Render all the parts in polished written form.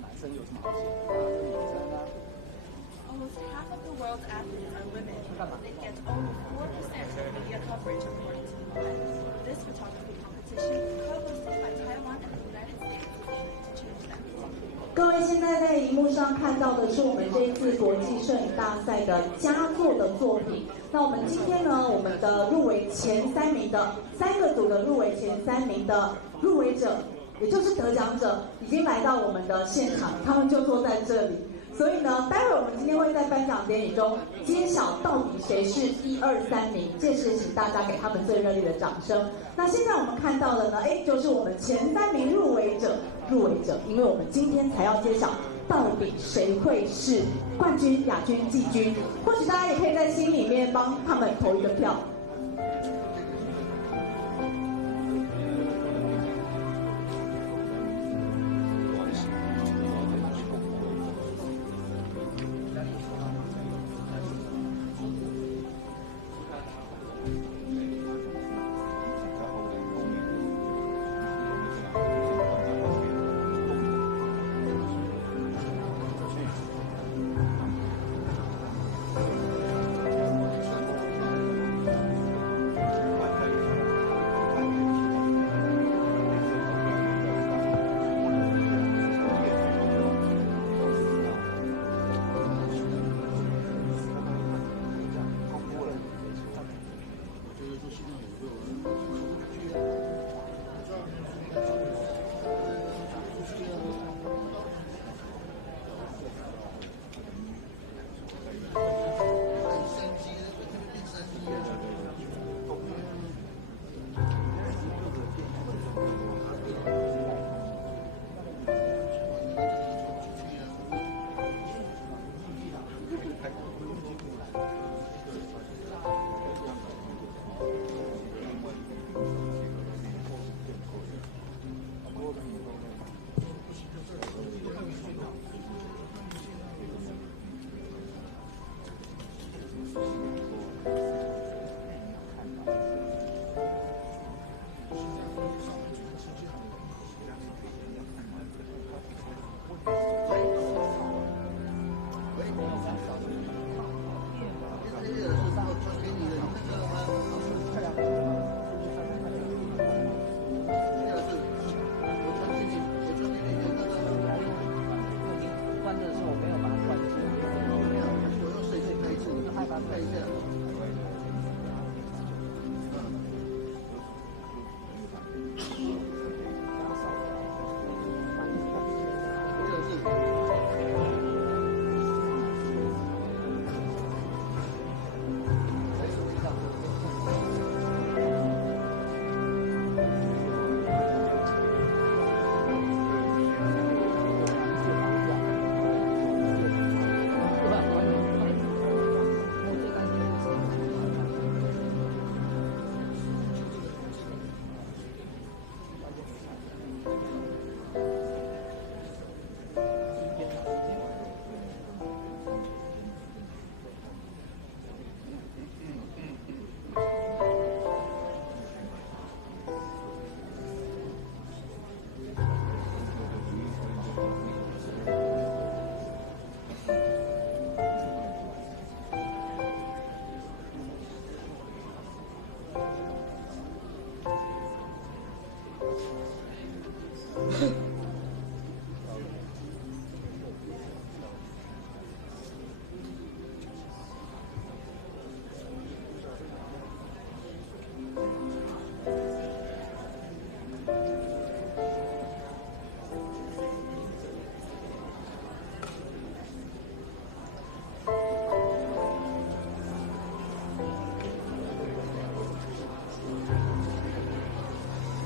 男生有什么好写的？这女生呢？ Almost half of the world's athletes are women. They get only 4% of media coverage according to the UN. This photography competition, co-hosted by Taiwan and the United States, is aiming to change that. 各位现在在荧幕上看到的是我们这一次国际摄影大赛的佳作的作品。那我们今天呢，我们的入围前3名的3个组的入围前3名的入围者，也就是得奖者，已经来到我们的现场，他们就坐在这里。所以呢，待会我们今天会在颁奖典礼中揭晓到底谁是1、2、3名，届时请大家给他们最热烈的掌声。那现在我们看到的呢，就是我们前3名入围者，因为我们今天才要揭晓到底谁会是冠军、亚军、季军。或许大家也可以在心里面帮他们投一个票。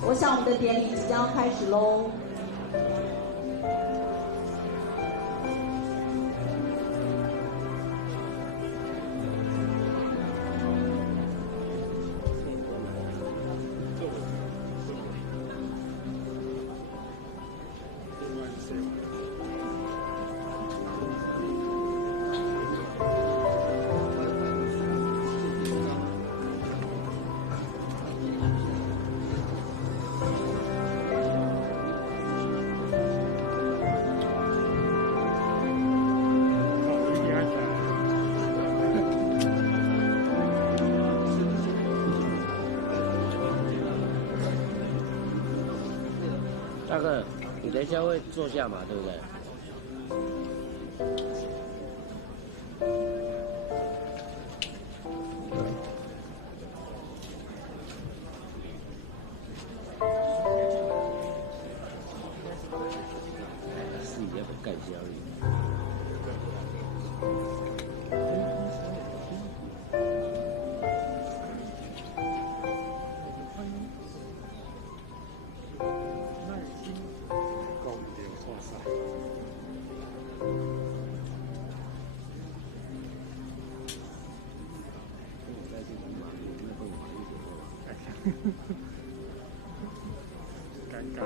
我想我们的典礼即将开始喽。大哥，你等一下会坐下嘛，对不对？视野不干焦虑。尴尬。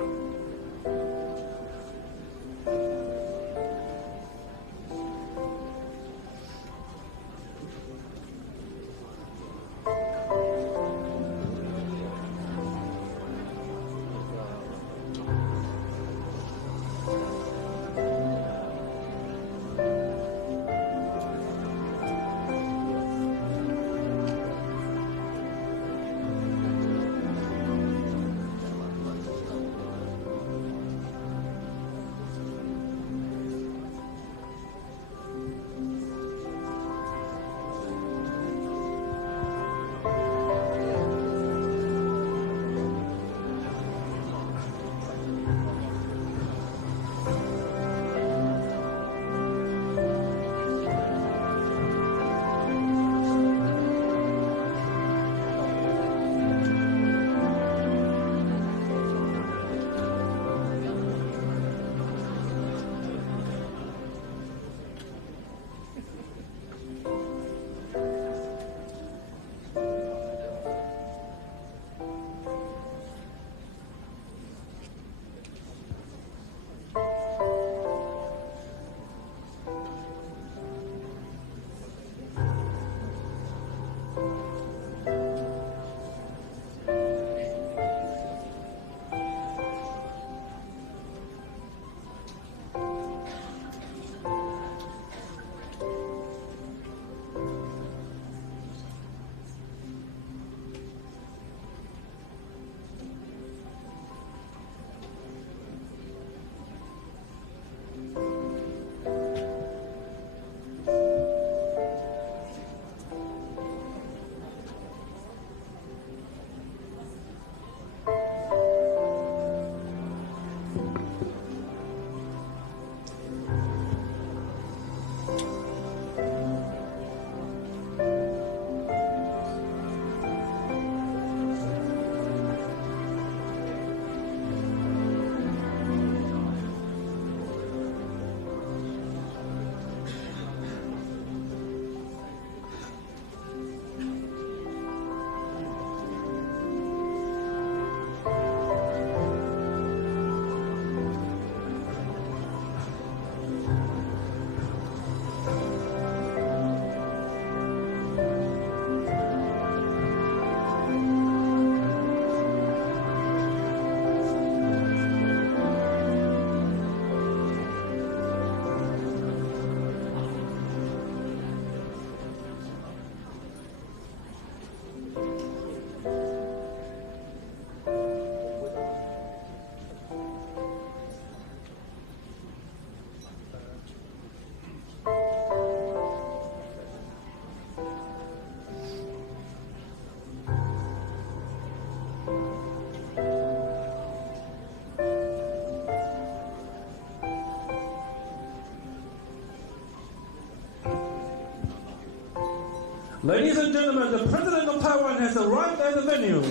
Ladies and gentlemen, the President of Taiwan has arrived at the venue.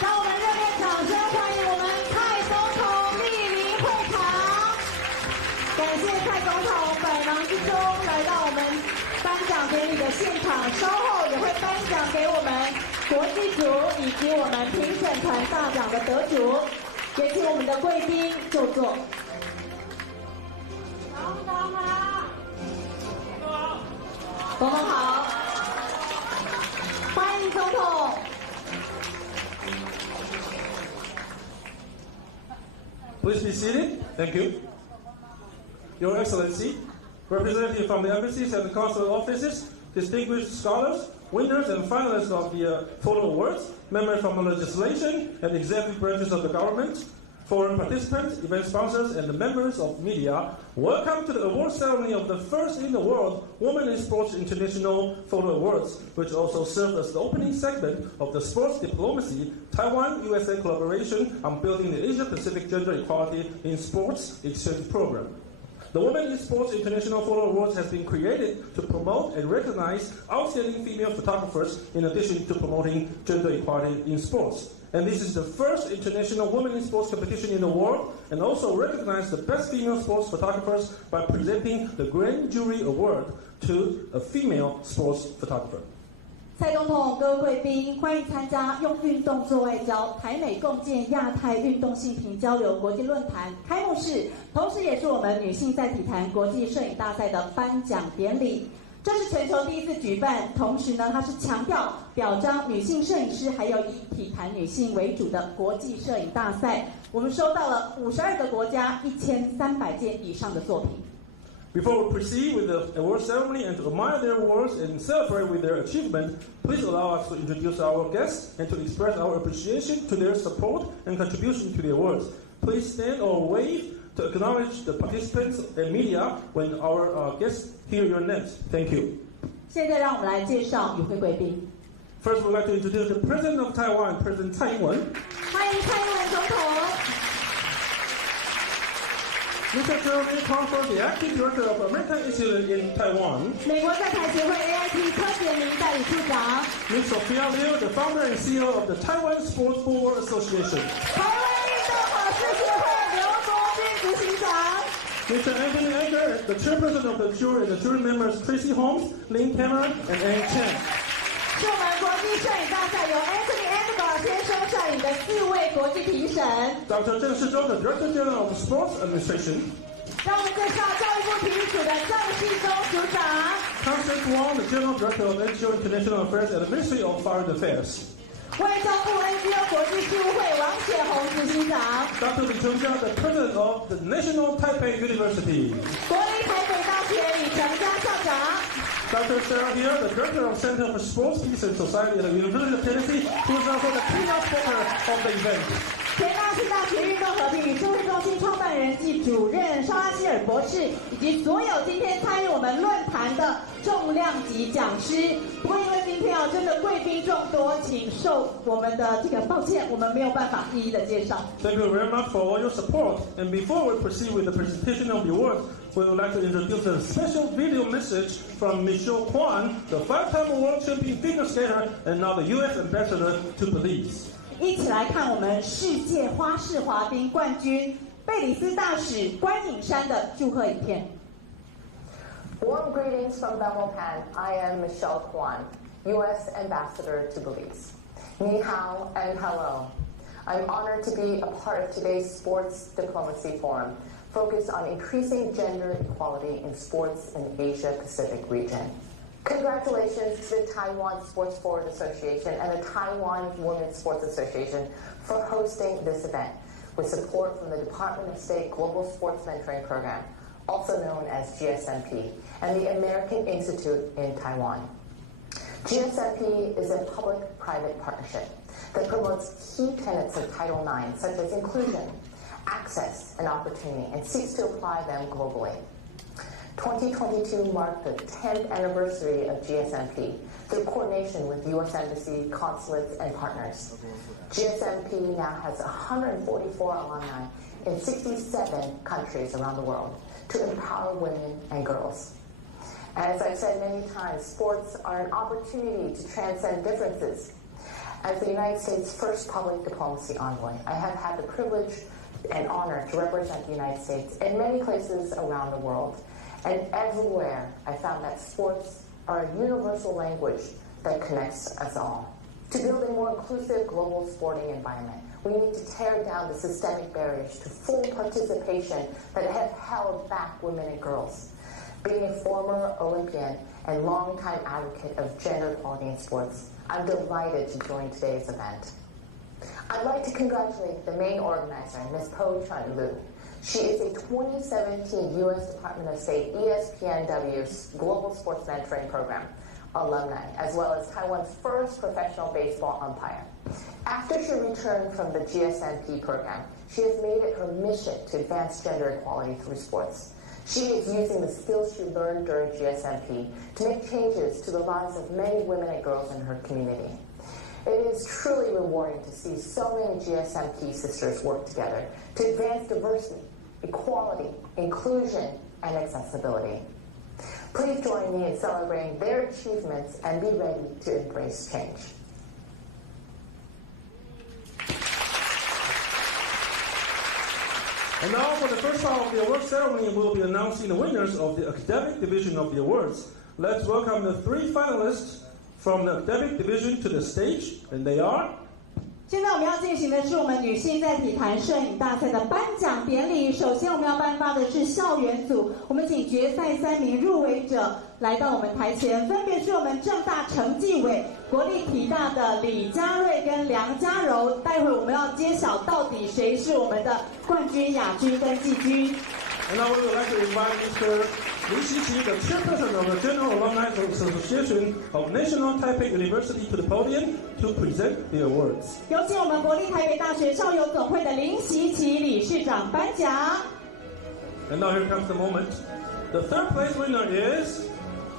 让我们热烈掌声欢迎我们蔡总统莅临会场。感谢蔡总统百忙之中来到我们颁奖典礼的现场，稍后也会颁奖给我们国际组以及我们评审团大奖的得主，也请我们的贵宾就座。总统好，总统好。欢迎总统。Please be seated. Thank you. Your Excellency, representatives from the embassies and the consular offices, distinguished scholars, winners and finalists of the photo awards, members from the legislation and executive branches of the government, foreign participants, event sponsors, and the members of media, welcome to the award ceremony of the first in the world Women in Sports International Photo Awards, which also served as the opening segment of the Sports Diplomacy Taiwan-USA collaboration on building the Asia-Pacific Gender Equality in Sports Exchange Program. The Women in Sports International Photo Awards has been created to promote and recognize outstanding female photographers in addition to promoting gender equality in sports. And this is the first international women in sports competition in the world, and also recognize the best female sports photographers by presenting the Grand Jury Award to a female sports photographer. 蔡总统、各位贵宾，欢迎参加用运动做外交台美共建亚太运动性平交流国际论坛开幕式，同时也是我们女性在体坛国际摄影大赛的颁奖典礼。这是全球第一次举办，同时呢，它是强调表彰女性摄影师，还有以体坛女性为主的国际摄影大赛。我们收到了52个国家1300件以上的作品。Before we proceed with the award ceremony and to admire their awards and celebrate with their achievement, please allow us to introduce our guests and to express our appreciation to their support and contribution to the awards. Please stand or wave to acknowledge the participants and media when our guests hear your names. Thank you. 现在让我们来介绍与会贵宾。First, we'd like to introduce the President of Taiwan, President Tsai Ing-wen. 欢迎蔡英文总统。Mr. Jeremy Crawford, the Acting Director of American Institute in Taiwan. 美国在台协会 AIT 柯洁明代理处长。Ms. Sophia Liu, the founder and CEO of the Taiwan Sports Forward Association. 台湾运动好事协会刘国军执行长。Mr. Anthony Anker, the chairperson of the jury, and the jury members Tracy Holmes, Lynn Cameron, and Anne Chen. 是我们国际摄影大赛由 Anthony Anker 先生率领的4位国际评审。Dr. Zheng Shizhou, the Director General of Sports Administration. 让我们介绍教育部体育署的郑世忠署长。Constance Wong, the General Director of NGO International Affairs at the Ministry of Foreign Affairs. 外交部 NGO 国际事务会王雪红执行长。Dr. Li Chungjia, the President of the National Taipei University. 国立台北大学李成嘉校长。Dr. Sarah Here, the Director of Center for Sports, Peace and Society at the University of Tennessee, who is also the keynote speaker of the event. 前纳西大学运动和平与社会中心创办人暨主任绍拉希尔博士，以及所有今天参与我们论坛的重量级讲师。不过因为今天真的贵宾众多，请受我们的抱歉，我们没有办法一一的介绍。Thank you very much for all your support. And before we proceed with the presentation of the awards, we would like to introduce a special video message from Michelle Kwan, the 5-time world champion figure skater and now the U.S. ambassador to Belize. 一起来看我们世界花式滑冰冠军贝里斯大使关颖珊的祝贺影片。Warm greetings from Belmopan. I am Michelle Kwan, U.S. Ambassador to Belize. Ni hao and hello. I'm honored to be a part of today's Sports Diplomacy Forum, focused on increasing gender equality in sports in the Asia-Pacific region. Congratulations to the Taiwan Sports Forward Association and the Taiwan Women's Sports Association for hosting this event, with support from the Department of State Global Sports Mentoring Program, also known as GSMP, and the American Institute in Taiwan. GSMP is a public-private partnership that promotes key tenets of Title IX, such as inclusion, access, and opportunity, and seeks to apply them globally. 2022 marked the 10th anniversary of GSMP through coordination with U.S. Embassy, consulates, and partners. GSMP now has 144 alumni in 67 countries around the world to empower women and girls. As I've said many times, sports are an opportunity to transcend differences. As the United States' first public diplomacy envoy, I have had the privilege and honor to represent the United States in many places around the world. And everywhere, I found that sports are a universal language that connects us all. To build a more inclusive global sporting environment, we need to tear down the systemic barriers to full participation that have held back women and girls. Being a former Olympian and longtime advocate of gender equality in sports, I'm delighted to join today's event. I'd like to congratulate the main organizer, Ms. Po Chun Lu. She is a 2017 U.S. Department of State ESPNW Global Sports Mentoring Program alumni, as well as Taiwan's first professional baseball umpire. After she returned from the GSMP program, she has made it her mission to advance gender equality through sports. She is using the skills she learned during GSMP to make changes to the lives of many women and girls in her community. It is truly rewarding to see so many GSMP sisters work together to advance diversity, equality, inclusion, and accessibility. Please join me in celebrating their achievements and be ready to embrace change. And now for the first part of the award ceremony, we will be announcing the winners of the academic division of the awards. Let's welcome the 3 finalists from the academic division to the stage, and they are. 现在我们要进行的是我们女性在体坛摄影大赛的颁奖典礼。首先我们要颁发的是校园组，我们请决赛3名入围者来到我们台前，分别是我们政大成纪委、国立体大的李佳瑞跟梁佳柔。待会我们要揭晓到底谁是我们的冠军、亚军跟季军。And now we would like to invite Mr. Li Xiqi, the chairperson of the General Alumni Association of National Taipei University, to the podium to present the awards. 有请我们国立台北大学校友总会的林习琪理事长颁奖。And now here comes the moment. The third place winner is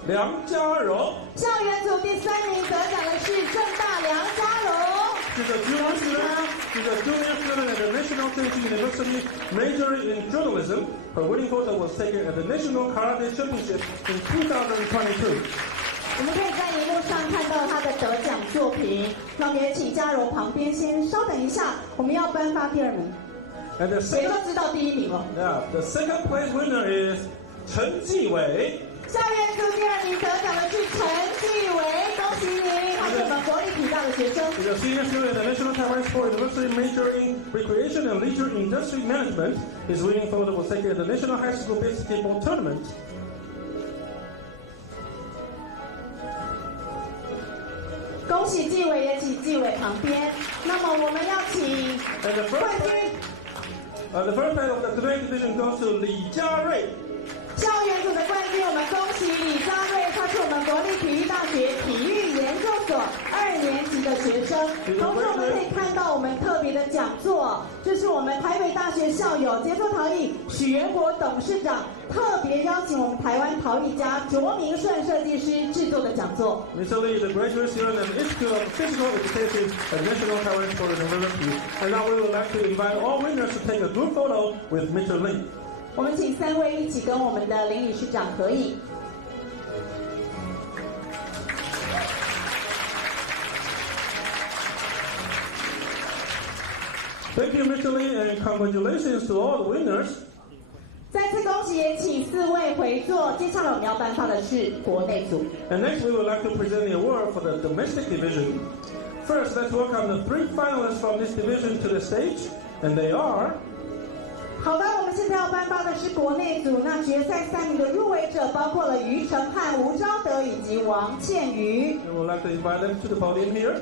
梁佳柔。校园组第3名得奖的是政大梁佳柔。She's a junior student at the National Taipei University, majoring in journalism. Her winning photo was taken at the National Karate Championship in 2022. 我们可以在荧幕上看到她的得奖作品。那我们也请佳柔旁边先稍等一下，我们要颁发第2名。And the 谁 second, 都知道第1名了。yeah, the second place winner is 陈继伟。校园组第2名得奖的是陈继伟，恭喜你！他是我们国立体大的学生。He's a senior student at the National Taiwan Sport University, majoring in recreation and leisure industry management. His winning photo was taken at the National High School Basketball Tournament. 恭喜纪委，也请纪委旁边。那么我们要请 And the 冠 first, 军。the first title of the academic division goes to 李佳瑞。校园组的冠军，我们恭喜李佳瑞，他是我们国立体育大学体育研究所2年级的学生。同时，我们可以看到我们特别的讲座，这是我们台北大学校友杰作陶艺许元国董事长特别邀请我们台湾陶艺家卓明顺设计师制作的讲座。Mr. Lee is a graduate student at the Institute of Physical Education at National Taiwan Sport University. And now we would like to invite all winners to take a group photo with Mr. Lee. 我们请3位一起跟我们的林理事长合影。Thank you, Mr. Lee, and congratulations to all the winners. 再次恭喜，也请4位回座。接下来我们要颁发的是国内组。And next, we would like to present the award for the domestic division. First, let's welcome the 3 finalists from this division to the stage, and they are. 好的，我们现在要颁发的是国内组。那决赛3名的入围者包括了于承汉、吴昭德以及王倩瑜。We would like to invite them to the podium here.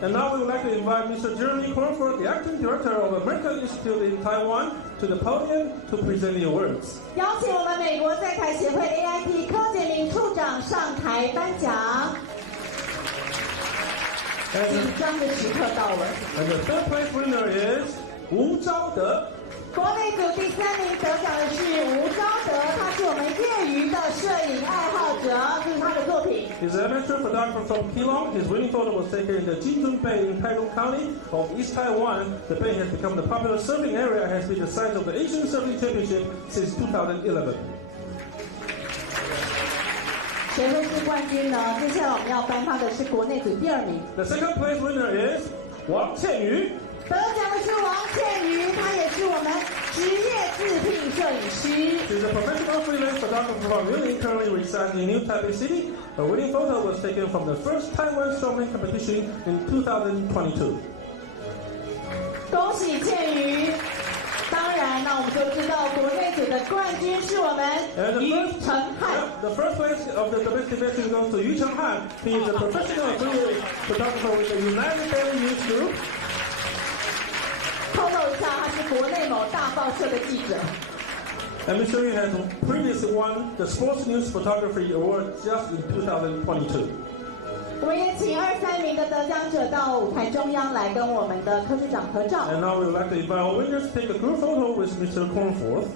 And now we would like to invite Mr. Jeremy Crawford, the acting director of American Institute in Taiwan, to the podium to present the awards. 邀请我们美国在台协会 AIT 柯建明处长上台颁奖。紧张的时刻到了。And the third place winner is 吴昭德。国内组第3名得奖的是吴昭德，他是我们业余的摄影爱好者，这是他的作品。He's an amateur photographer from Keelung. His winning photo was taken in the Jinzhong Bay in Taitung County of East Taiwan. The bay has become the popular surfing area and has been the site of the Asian Surfing Championship since 2011. 谁会是冠军呢？接下来我们要颁发的是国内组第2名。The second place winner is 王倩瑜。得奖的是王倩瑜，她也是我们职业自聘摄影师。She's a professional freelance photographer from Yulin, currently residing in New Taipei City. Her winning photo was taken from the first Taiwan Showman competition in 2022. 恭喜倩瑜！当然，那我们就知道国内组的冠军是我们于承汉。The first place of the domestic division goes to Yu Chenghan. He is a professional freelance photographer with the United Daily News Group. 透露一下，他是国内某大报社的记者。And Mr. Yu has previously won the Sports News Photography Award just in 2022. 我们也请2、3名的得奖者到舞台中央来跟我们的科室长合照。 And now we would like to invite our winners to take a group photo with Mr. Cornforth.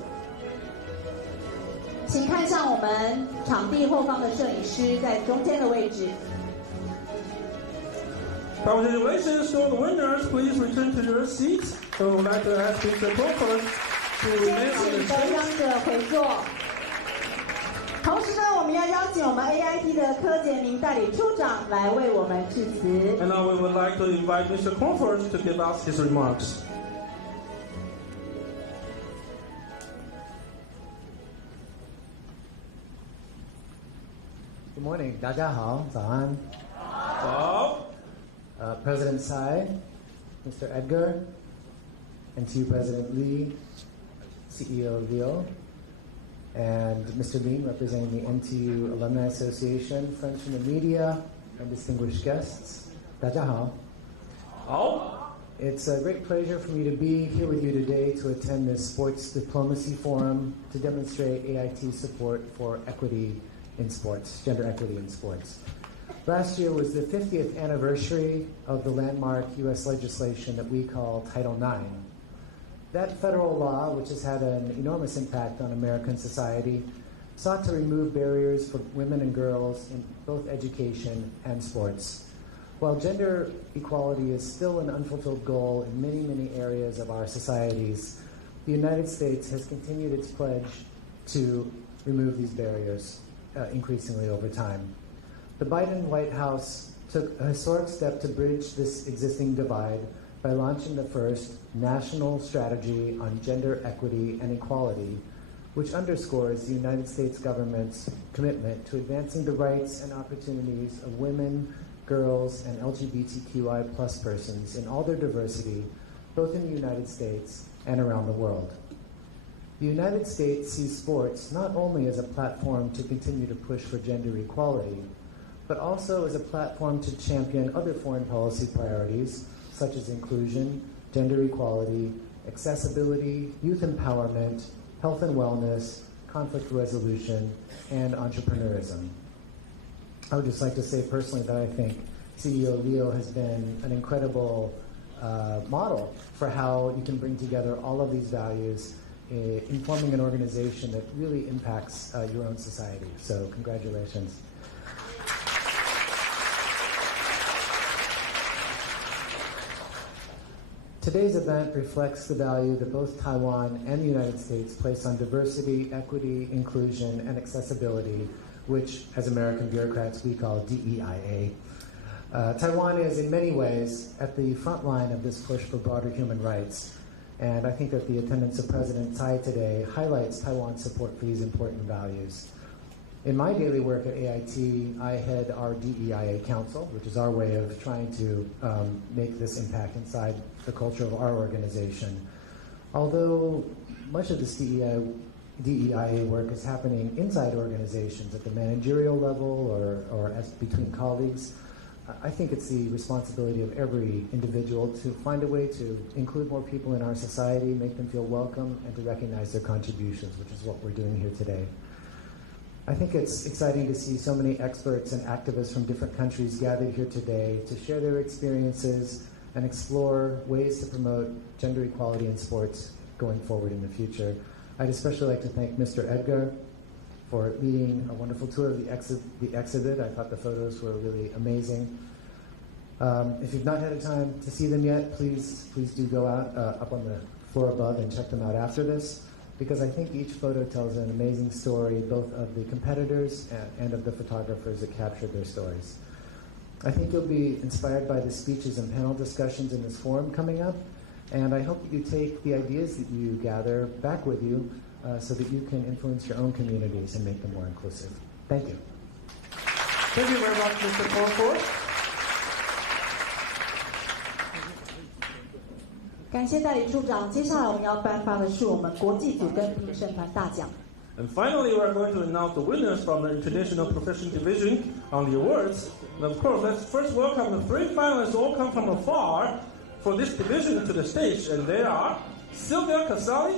请看向我们场地后方的摄影师，在中间的位置。 Congratulations to all the winners. Please return to your seats. So we would like to ask Mr. Cornforth to 先 remain on 请 the 得奖 stage. 者回座。同时呢，我们要邀请我们 AIT 的柯杰明代理处长来为我们致辞。 And now we would like to invite Mr. Cornforth to give us his remarks. Good morning, 大家好，早安。 So, President Tsai, Mr. Edgar, and to you, President Lee, CEO Liu, and Mr. Lin, representing the NTU Alumni Association, friends from the media, and distinguished guests. 大家好. It's a great pleasure for me to be here with you today to attend this sports diplomacy forum to demonstrate AIT support for equity in sports, gender equity in sports. Last year was the 50th anniversary of the landmark U.S. legislation that we call Title IX. That federal law, which has had an enormous impact on American society, sought to remove barriers for women and girls in both education and sports. While gender equality is still an unfulfilled goal in many, many areas of our societies, the United States has continued its pledge to remove these barriers increasingly over time. The Biden White House took a historic step to bridge this existing divide by launching the first national strategy on gender equity and equality, which underscores the United States government's commitment to advancing the rights and opportunities of women, girls, and LGBTQI+ persons in all their diversity, both in the United States and around the world. The United States sees sports not only as a platform to continue to push for gender equality, but also as a platform to champion other foreign policy priorities, such as inclusion, gender equality, accessibility, youth empowerment, health and wellness, conflict resolution, and entrepreneurism. I would just like to say personally that I think CEO Leo has been an incredible model for how you can bring together all of these values in forming an organization that really impacts your own society. So congratulations. Today's event reflects the value that both Taiwan and the United States place on diversity, equity, inclusion, and accessibility, which, as American bureaucrats, we call DEIA. Taiwan is, in many ways, at the front line of this push for broader human rights, and I think that the attendance of President Tsai today highlights Taiwan's support for these important values. In my daily work at AIT, I head our DEIA Council, which is our way of trying to make this impact inside the culture of our organization. Although much of this DEIA work is happening inside organizations at the managerial level or as between colleagues, I think it's the responsibility of every individual to find a way to include more people in our society, make them feel welcome, and to recognize their contributions, which is what we're doing here today. I think it's exciting to see so many experts and activists from different countries gathered here today to share their experiences and explore ways to promote gender equality in sports going forward in the future. I'd especially like to thank Mr. Edgar for leading a wonderful tour of the exhibit. I thought the photos were really amazing. If you've not had a time to see them yet, please do go out up on the floor above and check them out after this, because I think each photo tells an amazing story, both of the competitors and of the photographers that captured their stories. I think you'll be inspired by the speeches and panel discussions in this forum coming up, and I hope that you take the ideas that you gather back with you so that you can influence your own communities and make them more inclusive. Thank you. Thank you very much, Mr. Cornforth. 感谢代理处长。接下来我们要颁发的是我们国际组跟评审团大奖。 And finally, we're going to announce the winners from the International Profession Division on the awards. And of course, let's first welcome the 3 finalists who all come from afar for this division to the stage. And they are Sylvia Casali,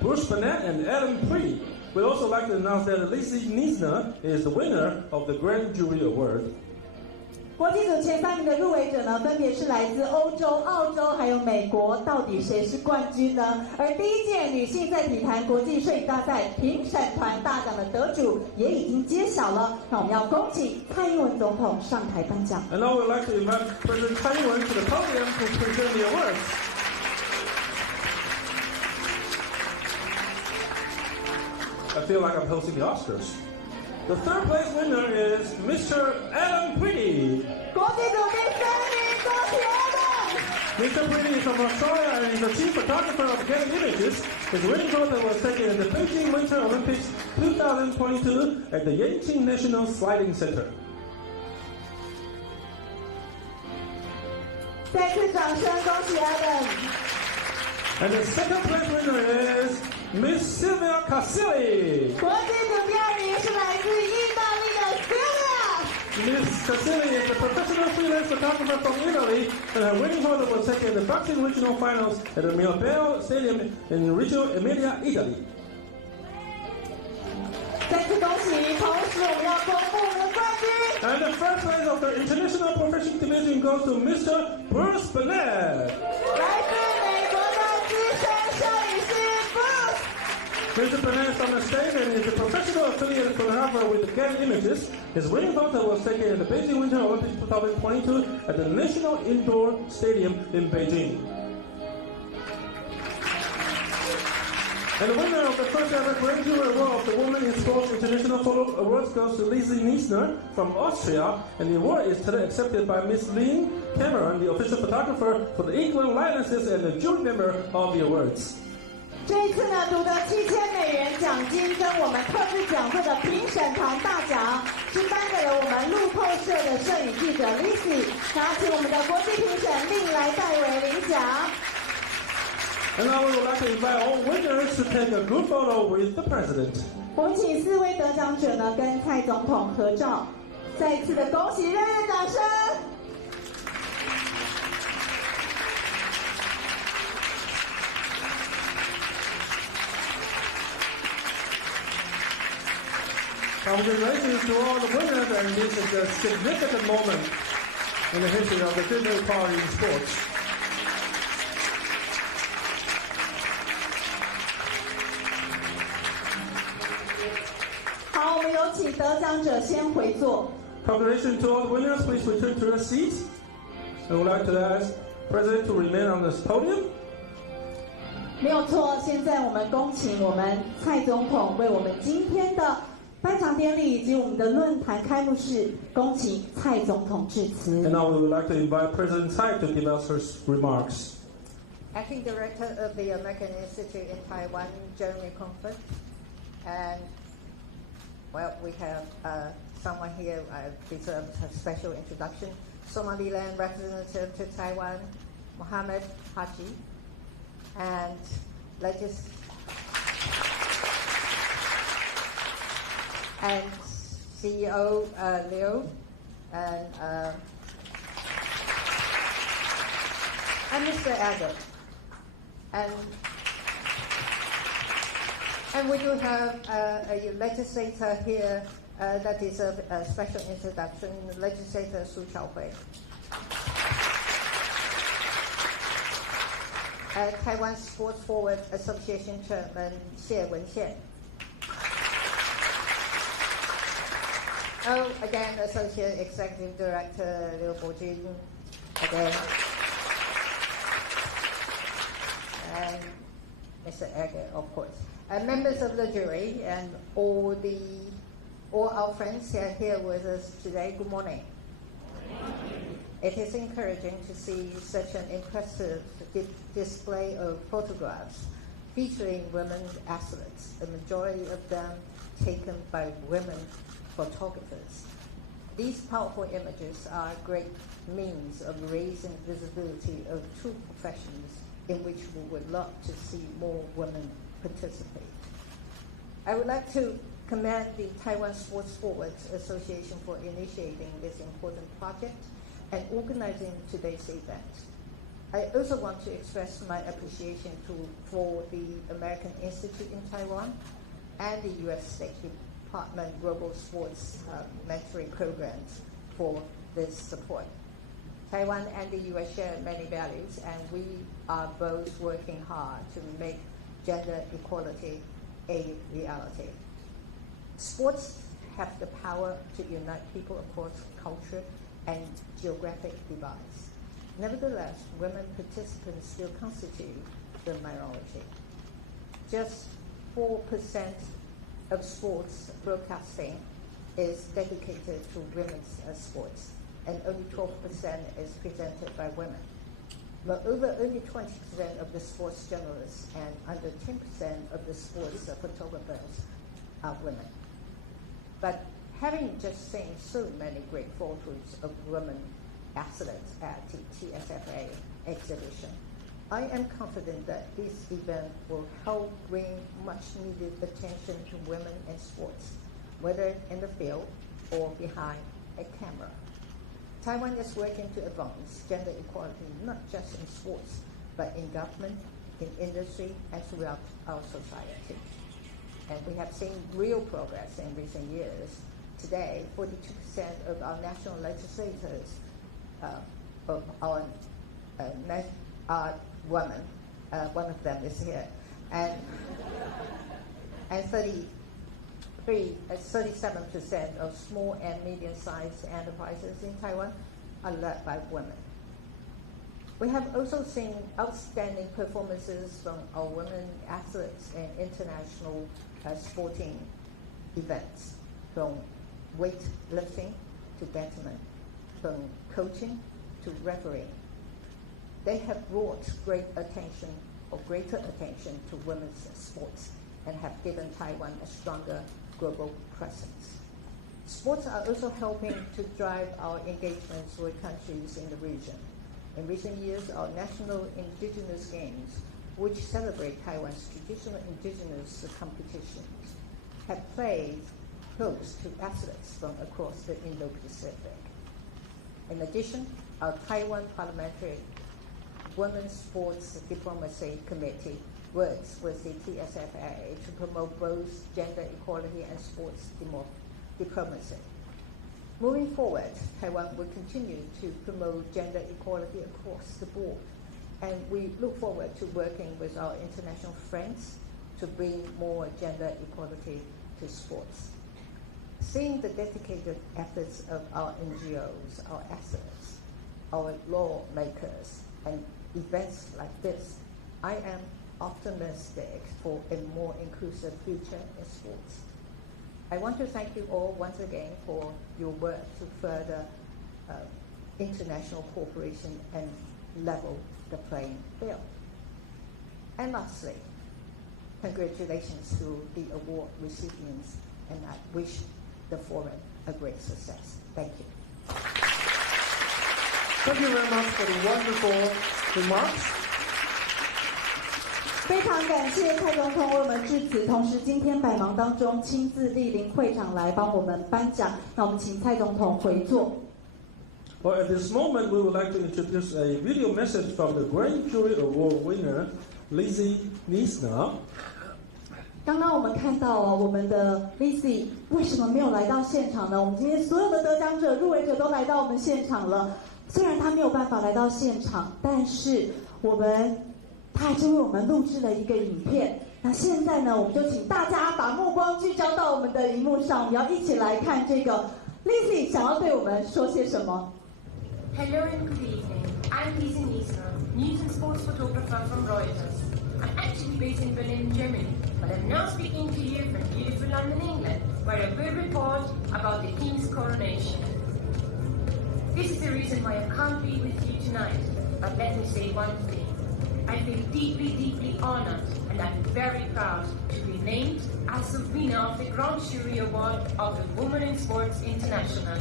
Bruce Burnett, and Adam Pree. We'd also like to announce that Lizzie Niesner is the winner of the Grand Jury Award. 国际组前3名的入围者呢，分别是来自欧洲、澳洲还有美国，到底谁是冠军呢？而第1届女性在体坛国际摄影大赛评审团大奖的得主也已经揭晓了，那我们要恭喜蔡英文总统上台颁奖。And now we'd like to invite President Tsai Ing-wen to the podium to present the awards. I feel like I'm hosting the Oscars. The third place winner is Mr. Adam Pretty. 国际组第3名，恭喜 Adam！ Mr. Pretty is from Australia and is the chief photographer of Getty Images. His winning photo was taken at the Beijing Winter Olympics 2022 at the Yanqing National Sliding Center. 再次掌声，恭喜 Adam！ And the second place winner is Miss Silvia Casilli. 国际组第2名是来自意大利的 Silvia。 Miss Casilli is a professional freelance photographer from Italy, and her winning photo was taken at the boxing regional finals at the Mirabello Stadium in Reggio Emilia, Italy. 再次恭喜，同时我们要公布我们的冠军。 And the first place of the International Professional Division goes to Mr. Bruce Burnett. 来自美国的资深摄影师 Bruce。 Mr. Burnett is on the stage and is a professional affiliate photographer with Getty Images. His winning photo was taken at the Beijing Winter Olympics 2022 at the National Indoor Stadium in Beijing. And the winner of the first ever Grand Jury Award of the Women in Sports International Photo Awards goes to Lizzie Niesner from Austria, and the award is today accepted by Miss Lynn Cameron, the official photographer for the England Lionesses and the jury member of the awards. 这一次呢，独得$7000奖金跟我们特制讲座的评审团大奖，是颁给了我们路透社的摄影记者 Lizzie， 然后请我们的国际评审令来代为领奖。 And now we would like to invite all winners to take a group photo with the president. 我们请4位得奖者呢跟蔡总统合照，再一次的恭喜，热烈掌声！ Congratulations to all the winners, and this is a significant moment in the history of the Dinner Party in sports. 好，我们有请得奖者先回座。 Congratulations to all the winners. Please return to your seats. I would like to ask President to remain on this podium. 没有错，现在我们恭请我们蔡总统为我们今天的颁奖典礼以及我们的论坛开幕式，恭请蔡总统致辞。 And now we would like to invite President Tsai to give us her remarks. Acting Director of the American Institute in Taiwan, Jeremy Comfort. And, well, we have someone here deserves a special introduction. Somaliland representative to Taiwan, Mohammed Haji. And and CEO Liu, and Mr. Agate. And we do have a legislator here that deserves a special introduction, Legislator Su Xiaohui. Taiwan Sports Forward Association Chairman Xie Wenxian. Oh, again, Associate Executive Director Liu Bojun. Again. And Mr. Agate, of course. Members of the jury and all our friends here with us today, good morning. It is encouraging to see such an impressive display of photographs featuring women athletes, the majority of them taken by women photographers. These powerful images are a great means of raising visibility of two professions in which we would love to see more women participate. I would like to commend the Taiwan Sports Forward Association for initiating this important project and organizing today's event. I also want to express my appreciation for the American Institute in Taiwan and the U.S. State Department Global Sports Mentoring Programs for this support. Taiwan and the U.S. share many values, and we are both working hard to make gender equality a reality. Sports have the power to unite people across culture and geographic divides. Nevertheless, women participants still constitute the minority. Just 4% of sports broadcasting is dedicated to women's sports, and only 12% is presented by women. Moreover, only 20% of the sports journalists and under 10% of the sports photographers are women. But having just seen so many great photos of women athletes at the TSFA exhibition, I am confident that this event will help bring much needed attention to women in sports, whether in the field or behind a camera. Taiwan is working to advance gender equality not just in sports, but in government, in industry, and throughout our society. And we have seen real progress in recent years. Today, 42% of our national legislators of our are women. One of them is here. And 37% of small and medium-sized enterprises in Taiwan are led by women. We have also seen outstanding performances from our women athletes in international sporting events, from weightlifting to badminton, from coaching to refereeing. They have brought greater attention to women's sports and have given Taiwan a stronger global presence. Sports are also helping to drive our engagements with countries in the region. In recent years, our national indigenous games, which celebrate Taiwan's traditional indigenous competitions, have played close to athletes from across the Indo-Pacific. In addition, our Taiwan Parliamentary Women's Sports Diplomacy Committee works with the TSFA to promote both gender equality and sports diplomacy. Moving forward, Taiwan will continue to promote gender equality across the board, and we look forward to working with our international friends to bring more gender equality to sports. Seeing the dedicated efforts of our NGOs, our athletes, our lawmakers, and events like this, I am optimistic for a more inclusive future in sports. I want to thank you all once again for your work to further international cooperation and level the playing field. And lastly, congratulations to the award recipients, and I wish the forum a great success. Thank you. Thank you very much for the wonderful remarks. 非常感谢蔡总统为我们致辞，同时今天百忙当中亲自莅临会场来帮我们颁奖。那我们请蔡总统回座。Well, at this moment, we would like to introduce a video message from the Grand Jury Award winner, Lizzie Niesner. 刚刚我们看到我们的 Lizzie 为什么没有来到现场呢？我们今天所有的得奖者、入围者都来到我们现场了。虽然他没有办法来到现场，但是他还是为我们录制了一个影片。那现在呢，我们就请大家把目光聚焦到我们的荧幕上，我们要一起来看这个 Lizzie 想要对我们说些什么。Hello and good evening. I'm Lizzie Niesner, news and sports photographer from Reuters. I'm actually based in Berlin, Germany, but I'm now speaking to you from beautiful London, England, where I will report about the King's coronation. This is the reason why I can't be with you tonight, but let me say one thing. I feel deeply, deeply honored, and I'm very proud to be named as the winner of the Grand Jury Award of the Women in Sports International.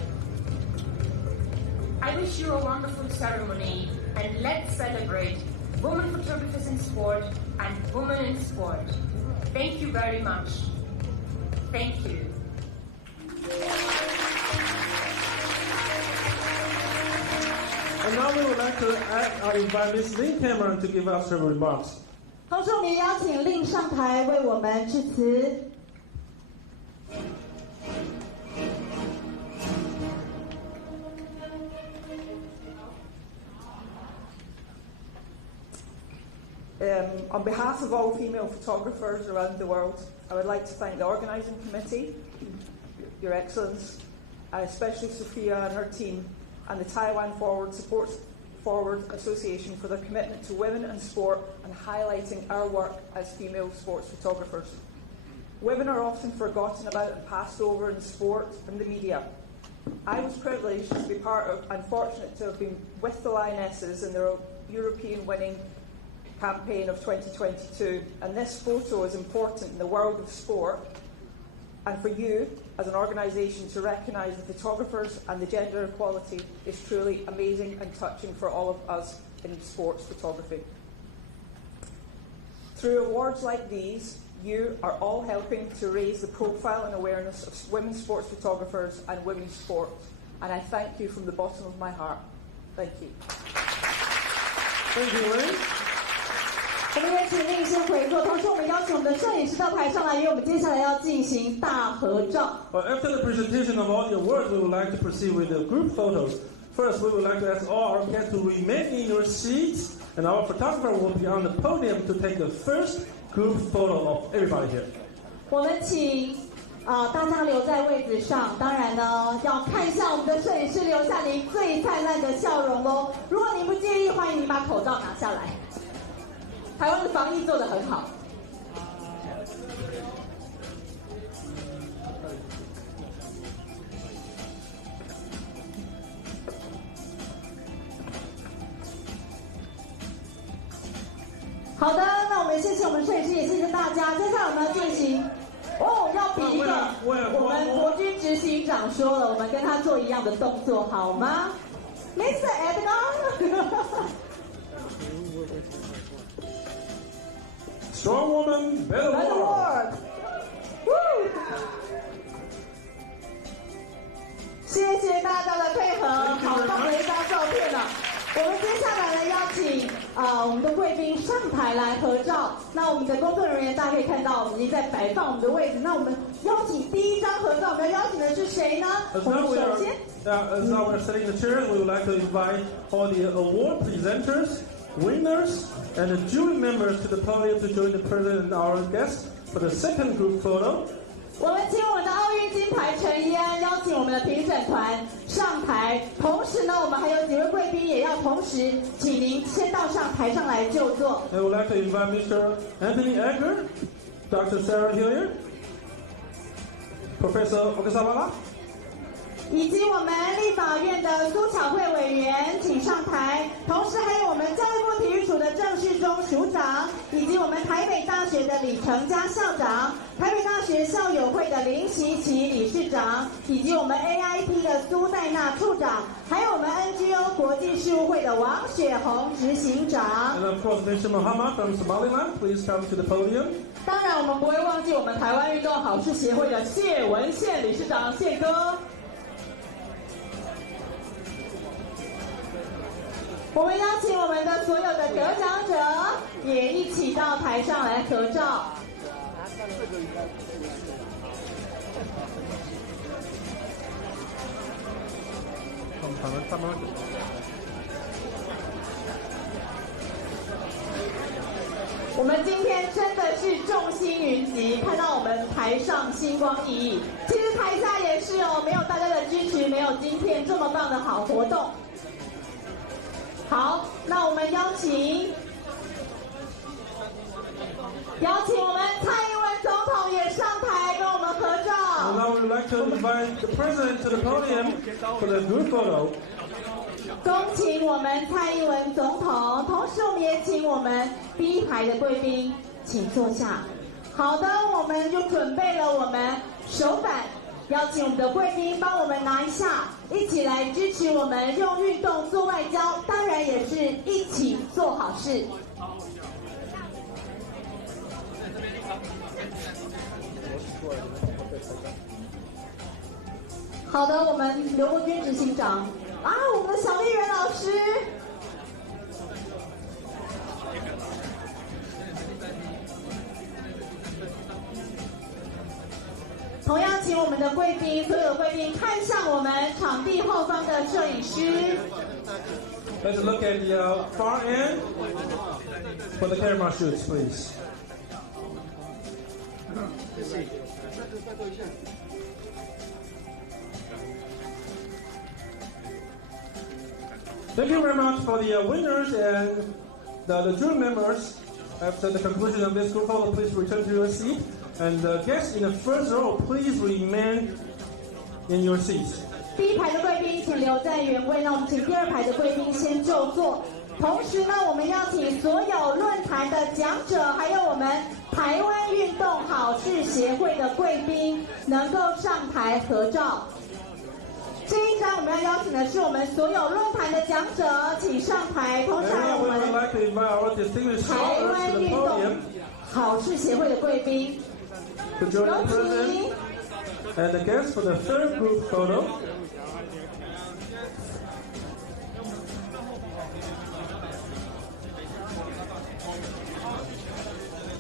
I wish you a wonderful ceremony, and let's celebrate women photographers in sport and women in sport. Thank you very much. Thank you. And now we would like to invite Ms. Lynn Cameron to give us her remarks. 同时，我们也邀请令上台为我们致辞。On behalf of all female photographers around the world, I would like to thank the organising committee, Your Excellence, especially Sophia and her team, and the Taiwan Forward Association for their commitment to women and sport and highlighting our work as female sports photographers. Women are often forgotten about and passed over in sport and the media. I was privileged to be part of and fortunate to have been with the Lionesses in their European winning campaign of 2022, and this photo is important in the world of sport and for you as an organisation to recognise the photographers and the gender equality is truly amazing and touching for all of us in sports photography. Through awards like these, you are all helping to raise the profile and awareness of women sports photographers and women's sport, and I thank you from the bottom of my heart. Thank you. Thank you, Wayne. 我们也请您先回座，同时我们邀请我们的摄影师到台上来，因为我们接下来要进行大合照。After the presentation of all the awards, we would like to proceed with the group photos. First, we would like to ask all our guests to remain in your seats, and our photographer will be on the podium to take the first group photo of everybody here. 我们请大家留在位置上，当然呢，要看向我们的摄影师，留下您最灿烂的笑容喽。如果您不介意，欢迎您把口罩拿下来。台湾的防疫做得很好。好的，那我们谢谢我们摄影师，也谢谢大家。接下来我们要进行，要比一个我们国军执行长说了，我们跟他做一样的动作，好吗 ？Mr. Edgar。Strong woman, better world. 谢谢大家的配合，好棒的一张照片啊！我们接下来呢，邀请我们的贵宾上台来合照。那我们的工作人员大家可以看到，我们已经在摆放我们的位置。那我们邀请第一张合照，我们要邀请的是谁呢？我们首先，as now we're setting the chairs, we would like to invite all the award presenters, winners, and the jury members to the podium to join the president and our guests for the second group photo. 我们请我们的奥运金牌陈一安邀请我们的评审团上台，同时呢，我们还有几位贵宾也要同时请您先到台上来就座。I would like to invite Mr. Anthony Edgar, Dr. Sarah Hilliard, Professor Okasawa, 以及我们立法院的苏巧慧委员请上台，同时还有我们教育部体育署的郑世忠署长，以及我们台北大学的李成嘉校长，台北大学校友会的林习琪理事长，以及我们 AIP 的苏戴娜处长，还有我们 NGO 国际事务会的王雪红执行长。And of course, Mr. Muhammad from Somaliland, please come to the podium. 当然，我们不会忘记我们台湾运动好事协会的谢文宪理事长，谢哥。我们邀请我们的所有的得奖者也一起到台上来合照。我们今天真的是众星云集，看到我们台上星光熠熠，其实台下也是哦，没有大家的支持，没有今天这么棒的好活动。好，那我们邀请我们蔡英文总统也上台跟我们合照。And now we would like to invite the president to the podium for the group photo. 恭请我们蔡英文总统，同时我们也请我们第一排的贵宾请坐下。好的，我们就准备了我们手板。邀请我们的贵宾帮我们拿一下，一起来支持我们用运动做外交，当然也是一起做好事。好的，我们刘国军执行长我们的小丽媛老师。同样，请我们的贵宾，所有的贵宾看向我们场地后方的摄影师。Let's look at the far end. for the camera shoots, please. Thank you very much for the winners and the jury members. After the conclusion of this group photo, please return to your seat. And the guests in the first row, please remain in your seats. 第一排的贵宾请留在原位，那我们请第二排的贵宾先就座。同时呢，我们邀请所有论坛的讲者，还有我们台湾运动好事协会的贵宾，能够上台合照。这一张我们要邀请的是我们所有论坛的讲者，请上台。同时还有我们台湾运动好事协会的贵宾，有请。And the guests for the third group photo.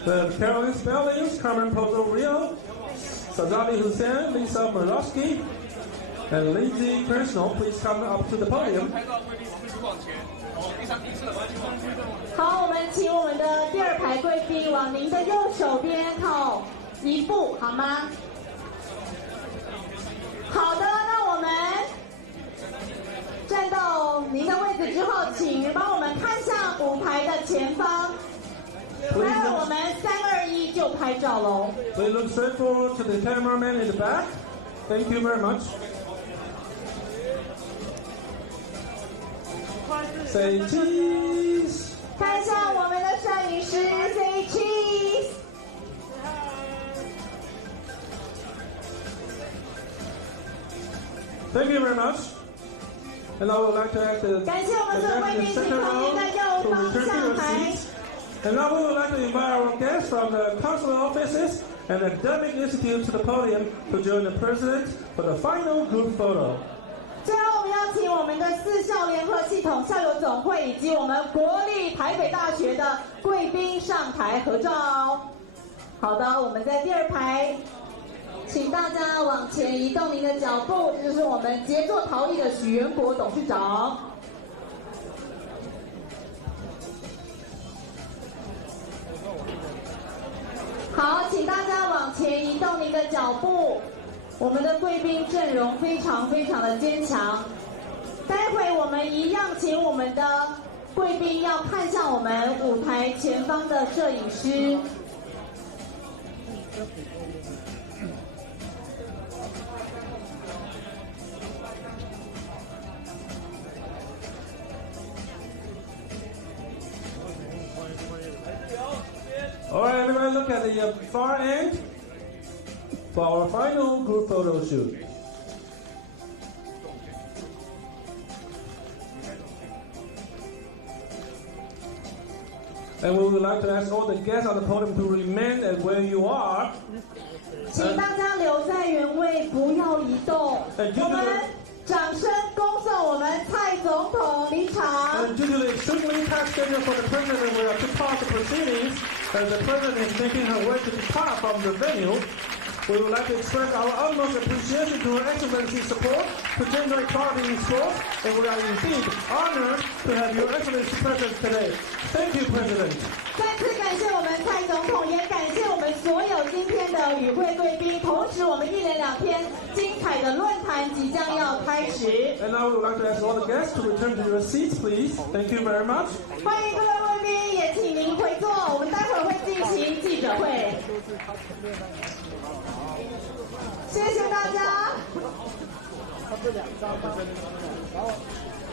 The Caroline Spellings, Carmen Pozo Rio, Sazabi Hussein, Lisa Morosky, and Lindsay Personal, please come up to the podium. 好，我们请我们的第二排贵宾往您的右手边靠一步，好吗？好的，那我们站到您的位置之后，请帮我们看向舞台的前方。待会我们3、2、1就拍照喽。Please look straight forward to the cameraman in the back. Thank you very much. Say cheese. 看向我们的摄影师 ，Say cheese. Thank you very much. And I would like to ask the 感谢我们的贵宾，请旁边的右方上台。And now we would like to invite our guests from the consular offices and academic institutes to the podium to join the president for the final group photo. 最后，我们邀请我们的4校联合系统校友总会以及我们国立台北大学的贵宾上台合照。好的，我们在第2排，请大家往前移动您的脚步，这就是我们杰作陶艺的许元国董事长。好，请大家往前移动您的脚步。我们的贵宾阵容非常的坚强。待会我们一样，请我们的贵宾要看向我们舞台前方的摄影师。All right, everybody, look at the far end for our final group photo shoot. And we would like to ask all the guests on the podium to remain at where you are. 请大家留在原位，不要移动。我们掌声恭送我们蔡总统离场。And due to the extremely tight schedule for the president, we have to pause the proceedings as the president is making her way to depart from the venue. We would like to express our utmost appreciation to Her Excellency's support to gender equality in sports, and we are indeed honored to have Your Excellency present today. Thank you, President. 再次感谢我们蔡总统，也感谢我们所有今天的与会贵宾。同时，我们1连2天精彩的论坛即将要开始。And now we would like to ask all the guests to return to your seats, please. Thank you very much. 欢迎各位贵宾，也请您回座。我们待会儿会进行记者会。谢谢大家。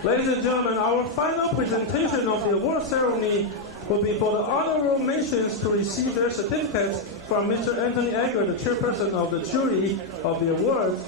Ladies and gentlemen, our final presentation of the award ceremony will be for the honorable mentions to receive their certificates from Mr. Anthony Egger, the chairperson of the jury of the awards.